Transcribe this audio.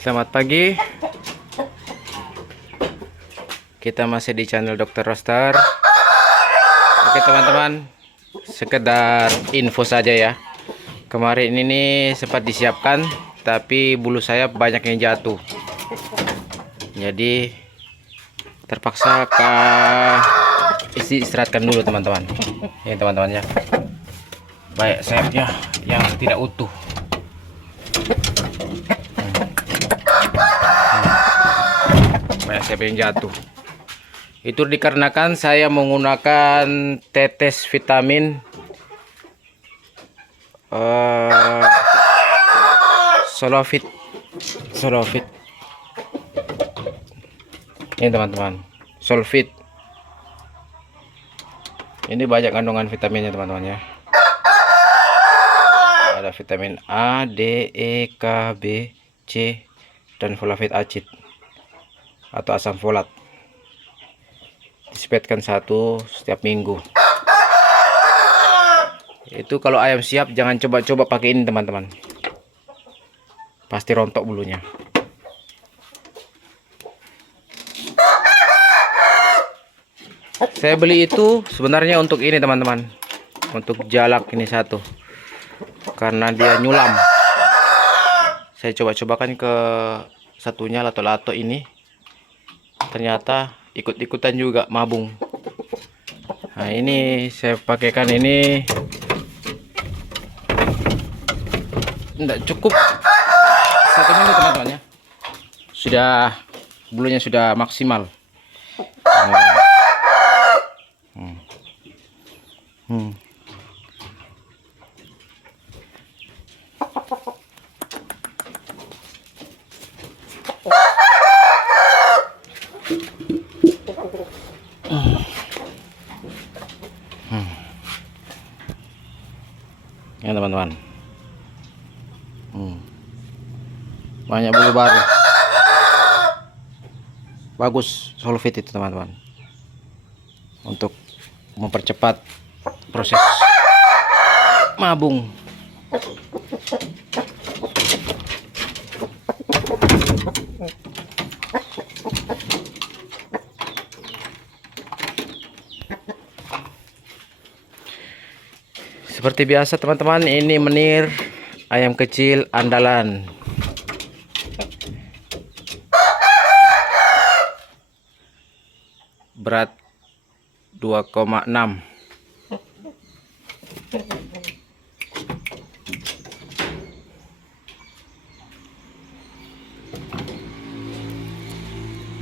Selamat pagi. Kita masih di channel Dr. Roster. Oke teman-teman, sekedar info saja ya. Kemarin ini sempat disiapkan, tapi bulu sayap banyak yang jatuh. Jadi terpaksa ke istirahatkan dulu teman-teman. Ya teman-teman ya. Baik sayapnya yang tidak utuh. Siapa yang jatuh. Itu dikarenakan saya menggunakan tetes vitamin uh, solofit. Solofit. Ini teman-teman. Solvit ini banyak kandungan vitaminnya teman-teman ya. Ada vitamin A, D, E, K, B, C dan folate acid atau asam folat. Disepetkan satu setiap minggu. Itu kalau ayam siap jangan coba-coba pakai ini teman-teman. Pasti rontok bulunya. Saya beli itu sebenarnya untuk ini teman-teman. Untuk jalak ini satu. Karena dia nyulam. Saya coba-cobakan ke satunya lato-lato ini ternyata ikut-ikutan juga mabung. Nah ini saya pakaikan ini. Tidak cukup. Satu minggu teman-teman ya sudah bulunya sudah maksimal. Hmm. Hmm. ya teman-teman hmm. banyak bulu baru bagus solvit itu teman-teman untuk mempercepat proses mabung Seperti biasa teman-teman, ini menir ayam kecil andalan. Berat 2,6.